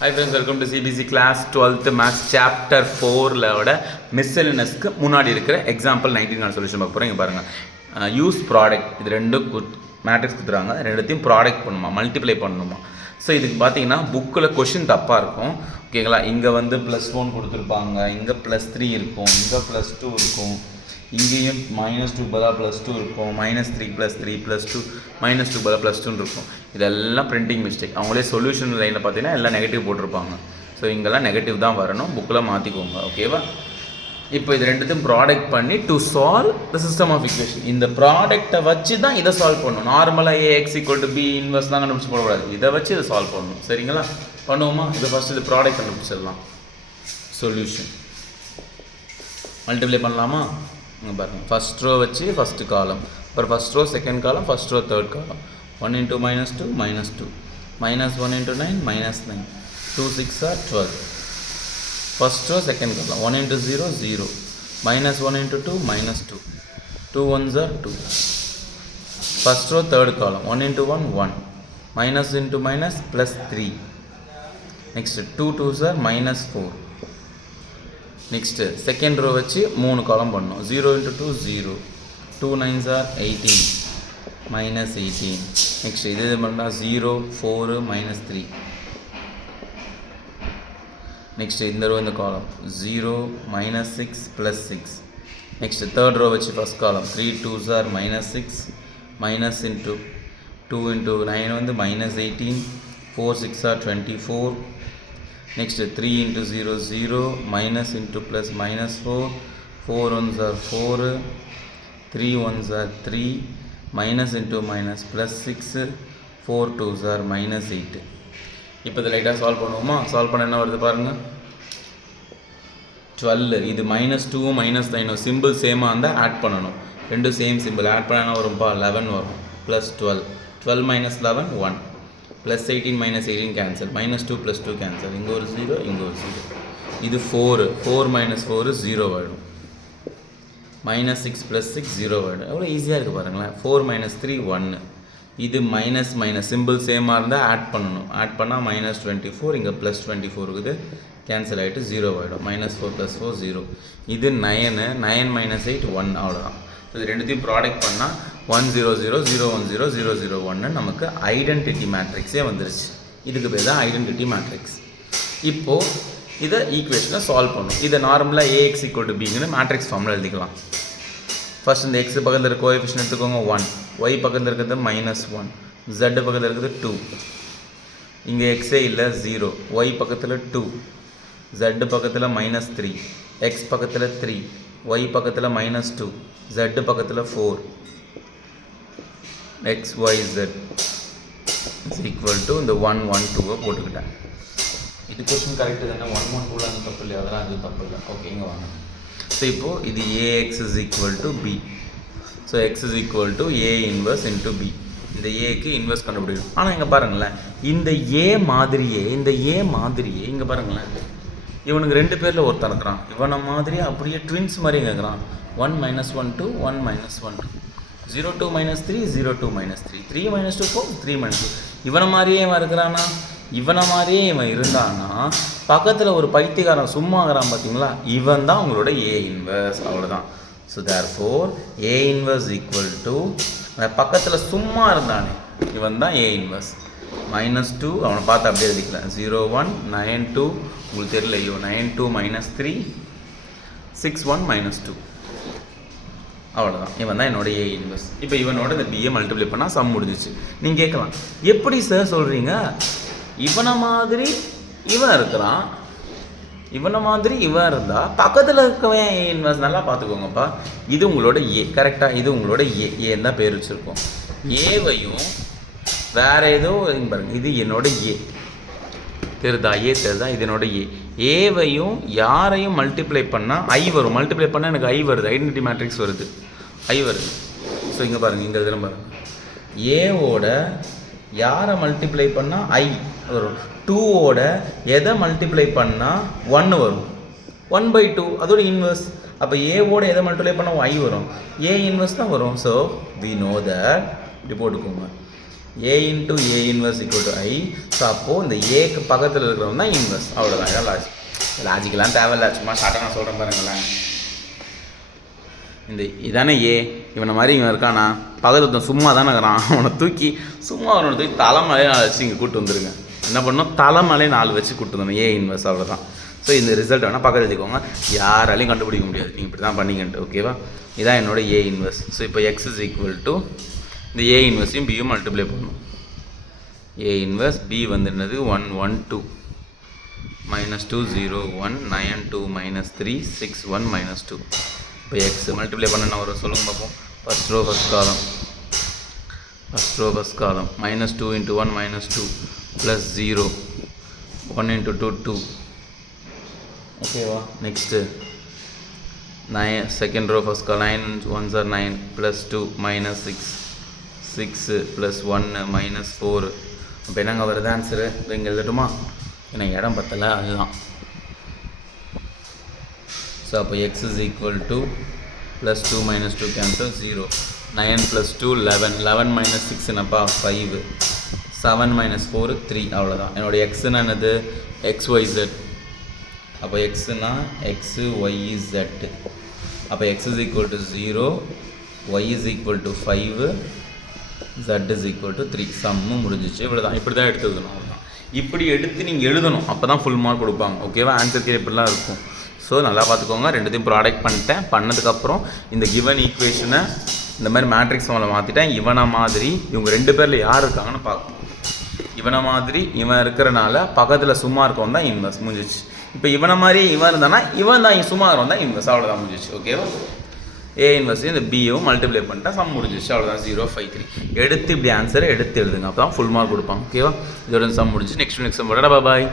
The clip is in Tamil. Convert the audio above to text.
Hi friends, welcome to CBC class 12th Maths Chapter 4 மிஸ்செலினஸ்க்கு முன்னாடி இருக்கிற எக்ஸாம்பிள் 19 சொல்யூஷன் பார்க்க போகிறோம். இங்கே பாருங்கள், யூஸ் ப்ராடக்ட் இது ரெண்டு மேட்ரிக்ஸ் கொடுத்துறாங்க, ரெண்டுத்தையும் ப்ராடக்ட் பண்ணுமா, மல்டிப்ளை பண்ணணுமா. ஸோ இதுக்கு பார்த்தீங்கன்னா புக்கில் கொஷின் தப்பாக இருக்கும், ஓகேங்களா. இங்கே வந்து +1 கொடுத்துருப்பாங்க, இங்கே +3 இருக்கும், இங்கே +2 இருக்கும், இங்கேயும் -2 பதிலாக +2 இருக்கும், -3 +3 +2 -2 பதிலாக +2 இருக்கும். இதெல்லாம் பிரிண்டிங் மிஸ்டேக். அவங்களே சொல்யூஷன் லைனில் பார்த்தீங்கன்னா எல்லாம் நெகட்டிவ் போட்டிருப்பாங்க. ஸோ இங்கெல்லாம் நெகட்டிவ் தான் வரணும், புக்கில் மாற்றிக்கோங்க, ஓகேவா. இப்போ இது ரெண்டுத்தையும் ப்ராடக்ட் பண்ணி to solve the system of equation. இந்த ப்ராடக்டை வச்சு தான் இதை சால்வ் பண்ணணும். நார்மலாக AX = B இன்வெர்ஸ் தான் கண்டுபிடிச்சி போடக்கூடாது, இதை வச்சு இதை சால்வ் பண்ணணும். சரிங்களா, பண்ணுவோமா. இதை ஃபஸ்ட்டு இது ப்ராடக்ட் கண்டுபிடிச்சிடலாம். சொல்யூஷன் மல்டிப்ளை பண்ணலாமா. இங்கே பாருங்கள், ஃபஸ்ட் ரோ வச்சு ஃபஸ்ட்டு காலம், அப்புறம் first row second column, first row third column. 1 × -2 -2 -1 × 9 -9 2 6 are 12. First row second காலம் 1 × 0 0 -1 × 2 -2 2 1s are 2. First row third column 1 × 1 1 minus into minus +3. next 2 2s are -4. next second row வச்சு 3 காலம் பண்ணோம். 0 × 2 0 2 9s are 18 -18. next இது பண்ணால் 0 4 -3. next இந்த row இந்த காலம் 0 -6 +6. next third row வச்சு first column 3 2s are -6 minus into 2 × 9 வந்து -18 4 6 are 24. next 3 × 0 0 minus into plus -4 4 1s are 4 3 1s are 3 minus into minus +6 4 2s are -8. இப்போ இதை லைட்டாக சால்வ் பண்ணுவோமா. சால்வ் பண்ண என்ன வருது பாருங்கள், 12. இது -2 -9 சிம்பிள் சேமாக இருந்தால் ஆட் பண்ணணும், ரெண்டும் சேம் சிம்பிள். ஆட் பண்ண என்ன வரும்பா, 11 வரும். +12 12 - 11 1 +18 -18 கேன்சல், -2 +2 கேன்சல், இங்கே ஒரு 0 இங்கே ஒரு 0. இது 4 4 - 4 0 ஆகிடும், -6 +6 0 ஆகிடும். எவ்வளோ ஈஸியாக இருக்குது பாருங்களேன். 4 - 3 1. இது மைனஸ் சிம்பிள் சேமாக இருந்தால் ஆட் பண்ணணும், ஆட் பண்ணால் -24 இங்கே +24 இருக்குது, கேன்சல் ஆகிட்டு 0 ஆகிடும். -4 + 4 0. இது 9 9 - 8 1 அவ்வளோதான். ஸோ இது ரெண்டுத்தையும் ப்ராடக்ட் பண்ணால் 1 0 0 0 1 0 0 0 1 நமக்கு ஐடென்டிட்டி மேட்ரிக்ஸே வந்துருச்சு. இதுக்கு பேர் தான் ஐடென்டிட்டி மேட்ரிக்ஸ். இப்போது இதை ஈக்குவேஷனை சால்வ் பண்ணும். இதை நார்மலாக AX = Bன்னு மேட்ரிக்ஸ் ஃபார்மில் எழுதிக்கலாம். ஃபஸ்ட் இந்த எக்ஸ் பக்கத்தில் இருக்க கோஎஃபிஷியன்ட் எடுத்துக்கோங்க 1, ஒய் பக்கத்தில் இருக்கிறது -1, Z பக்கத்தில் இருக்கிறது 2, இங்கே எக்ஸே இல்லை 0, ஒய் பக்கத்தில் 2, Z பக்கத்தில் -3, எக்ஸ் பக்கத்தில் 3, ஒய் பக்கத்தில் -2, Z பக்கத்தில் 4, XYZ is equal to இந்த 1 1 2 போட்டுக்கிட்டேன். இது கொஸ்டின் கரெக்டு தானே, 1 1 2 அந்த தப்பு இல்லையா, அதெல்லாம் அது தப்பு இல்லை, ஓகேங்க வாங்க. ஸோ இப்போது இது AX = B. So X = A inverse × B. இந்த ஏக்கு இன்வர்ஸ் கண்டுபிடிக்கணும். ஆனால் இங்கே பாருங்களேன், இந்த A மாதிரியே இங்கே பாருங்களேன், இவனுக்கு 2 பேரில் ஒருத்தன் இருக்கிறான், இவனை மாதிரியே அப்படியே ட்வின்ஸ் மாதிரி கேட்குறான். 1 - 1 2 1 - 1 2 0 2 -3 0 2 -3 3 - 2 4 3 - 2. இவனை மாதிரியே இவன் இருக்கிறானா, இவனை மாதிரியே இவன் இருந்தான்னா பக்கத்தில் ஒரு பைத்தியக்காரன் சும்மா இருக்கிறான் பார்த்தீங்களா, இவன் தான் உங்களோட A இன்வர்ஸ், அவ்வளோதான். ஸோ தேர்ஃபோர் A இன்வர்ஸ் = பக்கத்தில் சும்மா இருந்தானே இவன் தான் A இன்வர்ஸ். -2 அவனை பார்த்து அப்படியே எழுதிக்கலாம். 0 1 9 2 உங்களுக்கு தெரியல, ஐயோ 9 2 -3 6 1 -2, அவ்வளோதான். இவன் தான் என்னோட A இன்வர்ஸ். இப்போ இவனோட இந்த பிஏ மல்டிப்ளை பண்ணால் சம் முடிஞ்சிச்சு. நீங்கள் கேட்கலாம், எப்படி சார் சொல்கிறீங்க, இவனை மாதிரி இவன் இருக்கிறான், இவனை மாதிரி இவன் இருந்தால் பக்கத்தில் இருக்கவன் A இன்வர்ஸ். நல்லா பார்த்துக்கோங்கப்பா, இது உங்களோட A கரெக்டாக, இது உங்களோட ஏன்னு தான் பேர் வச்சுருக்கோம். ஏவையும் வேறு ஏதோ பாருங்க, இது என்னோட A தெரியுதா, தெரியுதா, இது என்னோட ஏவையும் யாரையும் மல்டிப்ளை பண்ணால் I வரும். மல்டிப்ளை பண்ணால் எனக்கு I வருது, ஐடென்டிட்டி மேட்ரிக்ஸ் வருது, I வருது. ஸோ இங்கே பாருங்கள், இங்கே இதில் பாருங்கள், ஏவோட யாரை மல்டிப்ளை பண்ணால் I வரும், 2ஓட எதை மல்டிப்ளை பண்ணால் 1 வரும், 1/2 அதோட இன்வர்ஸ். அப்போ ஏவோட எதை மல்டிப்ளை பண்ணால் I வரும், A இன்வர்ஸ் தான் வரும். ஸோ வி நோ தட், இப்படி போட்டுக்கோங்க, A into A inverse equal to I. So அப்போது இந்த ஏக்கு பக்கத்தில் இருக்கிறவங்க தான் இன்வர்ஸ். அவ்வளோதான். இதான் லாஜிக். லாஜிக்கெலாம் தேவையில்லை, சும்மா ஷார்ட்டாக நான் சொல்கிறேன் பாருங்களேன். இந்த இதானே ஏ, இவனை மாதிரி இவன் இருக்கானா, பக்கத்து சும்மா தானே இருக்கிறான், அவனை தூக்கி சும்மா அவனை தூக்கி தலைமலையே 4 வச்சு இங்கே கூப்பிட்டு வந்துருங்க. என்ன பண்ணணும், தலைமலையே 4 வச்சு கூப்பிட்டு வந்துடணும். A inverse. அவ்வளோதான். ஸோ இந்த ரிசல்ட் வேணால் பக்கத்தில் எழுதிக்கோங்க, யாராலையும் கண்டுபிடிக்க முடியாது, நீங்கள் இப்படி தான் பண்ணிக்கிட்டு. ஓகேவா, இதான் என்னோட ஏ இன்வர்ஸ். ஸோ இப்போ எக்ஸ் இஸ் ஈக்குவல் டு இந்த ஏ இன்வர்ஸையும் பியும் மல்டிப்ளை பண்ணணும். ஏ இன்வர்ஸ் பி வந்து என்னது 1 1 2 -2 0 1 9 2 -3 6 1 -2. இப்போ எக்ஸ் மல்டிப்ளை பண்ண நான் ஒரு சொல்லுங்க பார்ப்போம். ஃபஸ்ட் ரோ ஃபஸ்ட் காலம், -2 × 1 -2 + 0 1 × 2 2. ஓகேவா, நெக்ஸ்ட்டு 9 செகண்ட் ரோ ஃபஸ்ட் காலம் 9 1s are 9 +2 -6 6 + 1 -4. இப்போ என்னங்க வருது ஆன்சரு, இங்கே எழுதட்டுமா, எனக்கு இடம் பத்தலை, அதுதான். ஸோ அப்போ X is equal to +2 -2 cancel 0 9 + 2 11 11 - 6 என்னப்பா 5 7 - 4 3. அவ்வளோதான். என்னோடய எக்ஸுன்னா என்னது, XYZ. அப்போ எக்ஸுனா XYZ. அப்போ X is equal to 0, Y is equal to 5, Z is equal to 3. சம்மு முடிஞ்சிச்சு. இவ்வளோ தான். இப்படி தான் எடுத்து எழுதணும். அவ்வளோதான். இப்படி எடுத்து நீங்கள் எழுதணும், அப்போ தான் ஃபுல் மார்க் கொடுப்பாங்க. ஓகேவா, ஆன்சருக்கு இப்படிலாம் இருக்கும். ஸோ நல்லா பார்த்துக்கோங்க. ரெண்டுத்தையும் ப்ராடக்ட் பண்ணிட்டேன். பண்ணதுக்கப்புறம் இந்த கிவன் ஈக்குவேஷனை இந்த மாதிரி மேட்ரிக்ஸ் ஃபார்மில் மாற்றிட்டேன். இவனை மாதிரி இவங்க 2 பேரில் யார் இருக்காங்கன்னு பார்க்கணும். இவனை மாதிரி இவன் இருக்கிறனால பக்கத்தில் சும்மா இருக்கவன் தான் இன்வெர்ஸ். முடிஞ்சிச்சு. இப்போ இவனை மாதிரி இவன் இருந்தானா இவன் தான் சும்மா இருக்கவன் தான் இன்வெர்ஸ். அவ்வளோதான், முடிஞ்சிச்சு. ஓகேவா, ஏ இன்வெர்ஸ் இந்த பியும் மல்டிப்ளை பண்ணிட்டேன், சம் முடிஞ்சிச்சு. அவ்வளோதான். 0 5 3 எடுத்து இப்படி ஆன்சரை எடுத்து எழுதுங்க, அப்போ தான் ஃபுல் மார்க் கொடுப்பாங்க. ஓகேவா, இதோட சம் முடிஞ்சு. நெக்ஸ்ட் சம் போட பாய்.